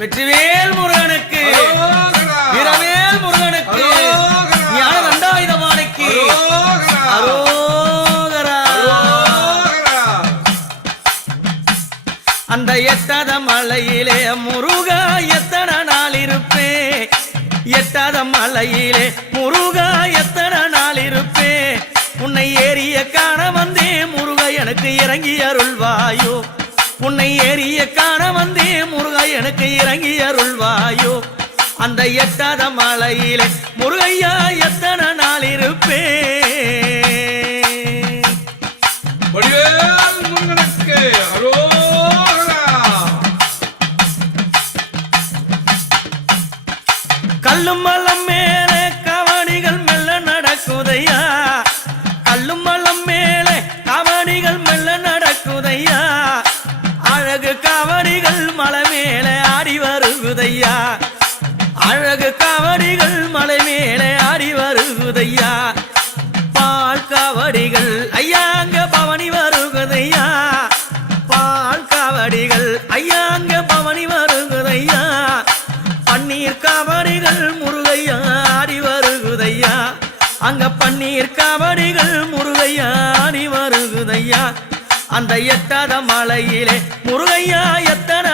வெற்றிவேல் முருகனுக்கு வீரவேல் முருகனுக்கு ஞான தண்டாயுதமானுக்கு அரோகரா. அந்த எட்டாத மலையிலே முருகா எத்தனை நாள் இருப்பேன், எட்டாத மலையிலே முருகா எத்தனை நாள் இருப்பேன், உன்னை ஏறிய காண வந்தே முருகா எனக்கு இறங்கி அருள்வாயோ, உன்னை ஏறிய காண வந்தே முருகா எனக்கு இறங்கி அருள்வாயோ. அந்த எட்டாத மலையிலே முருகையா எத்தனை நாள் இருப்பேன். கல்லும் மலம் மேலே கவனிகள் மெல்ல நடக்குதையா, கல்லும் மலம் மேலே கவனிகள் மெல்ல நடக்குதையா, அழகு காவடிகள் மலை மேலே ஆடி வருகுதையா, அழகு காவடிகள் மலை மேலே ஆடி வருகுதையா, பால் காவடிகள் ஐயாங்க பவனி வருகுதையா, பால் காவடிகள் ஐயாங்க பவனி வருகுதையா, பன்னீர் காவடிகள் முருகையா ஆடி வருகுதையா, அங்க பன்னீர் காவடிகள் முருகையா ஆடி வருகுதையா. அந்த எட்டாத மலையிலே முருகையா எத்தனை